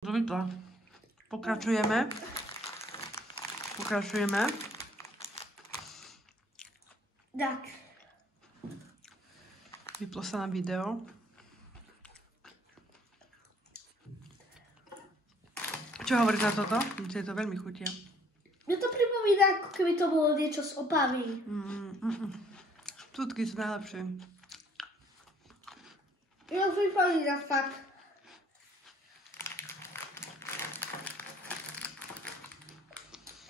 Zwykle. Pokračujeme. Tak. Vyplo sa nám video. Čo hovoríš na toto? Mne to veľmi chutia. Mne to pripomína, ako keby to bolo niečo z Opavy. Štutky sú najlepšie. Ja pripomína fakt.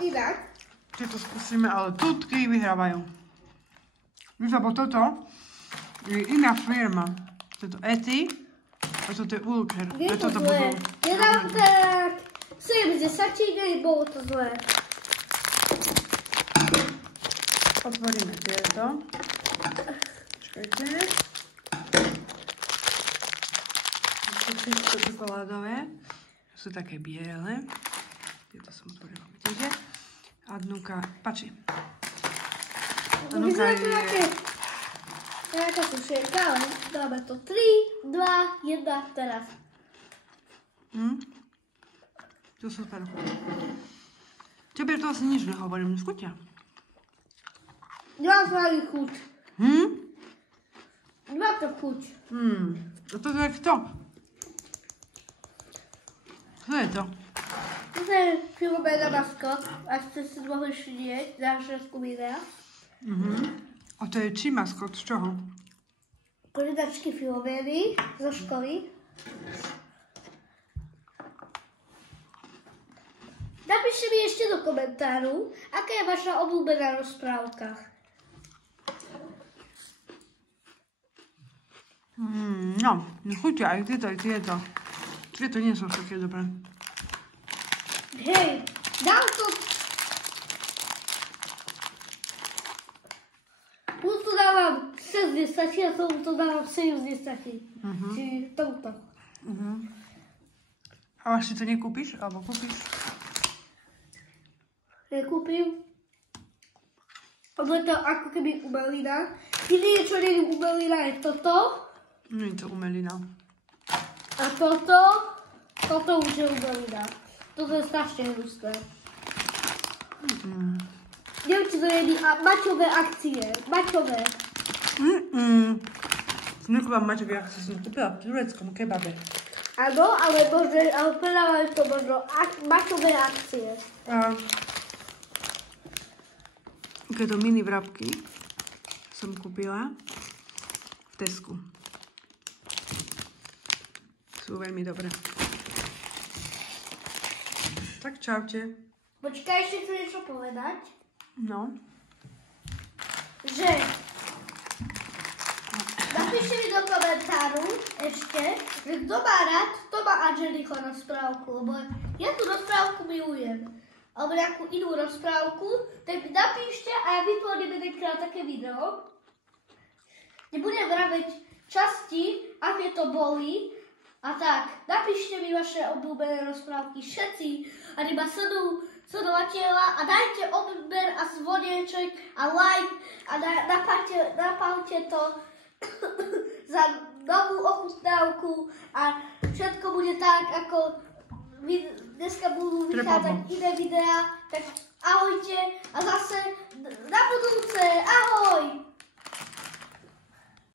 Inak. Tieto skúsime, ale tutky vyhrávajú. Vyšla toto je iná firma. Toto Ety a toto je Ulker. Je to zlé. Ja dám tak 70, bolo to zlé. Otvoríme tieto. Počkajte. Sú všetko čokoládové. Sú také biele. Tieto som otvorila. Vidíte? A dnuka, páči. Vyzerá to nejaká sušienka, ale dáme to 3, 2, 1, teraz. To super. Tebe to asi nič nehovorím, skutia. Nemám zvláštny chuť. Nemám to chuť. A to je kto? Kto je to? To je Filomena maskot, ak ste si mohli všimieť na všetku videa. A to je či maskot? Z čoho? Koženačky Filomeny zo školy. Napíšte mi ešte do komentáru, aká je vaša obľúbená rozprávka. No, chutia aj tieto, aj tieto. Tieto nie sú také dobré. Hej, dám to... Tu to dávam 6 z 10 a tomu to dávam 7 z 10. Čiže tomuto. A až si to nekúpiš? Alebo kúpiš? Nekúpim. Lebo je to ako keby umelina. Jediné, čo nie je umelina, je toto. Nie je to umelina. A toto už je umelina. Toto je strašne hnusné. Neviem, či to je mačové akcie. Mačové. Nekúpam mačové akcie, som kúpila v tureckom kebabe. Áno, ale predávajú to možno mačové akcie. A tieto mini vrabky som kúpila v Tesku. Sú veľmi dobré. Tak čaute. Počkaj, ešte chcem niečo povedať. No. Že napíšte mi do komentáru ešte, že kto má rád, to má Angelico rozprávku, lebo ja tú rozprávku milujem. Alebo nejakú inú rozprávku, tak mi napíšte a ja vytvorím jedenkrát také video, kde budem vraveť časti, aké to boli. A tak, napíšte mi vaše obľúbené rozprávky všetci a iba sledovateľa a dajte odber a zvoneček a like a napálte to za novú ochutnávku a všetko bude tak, ako dneska budú vychádzať iné videá. Tak ahojte a zase na budúce, ahoj!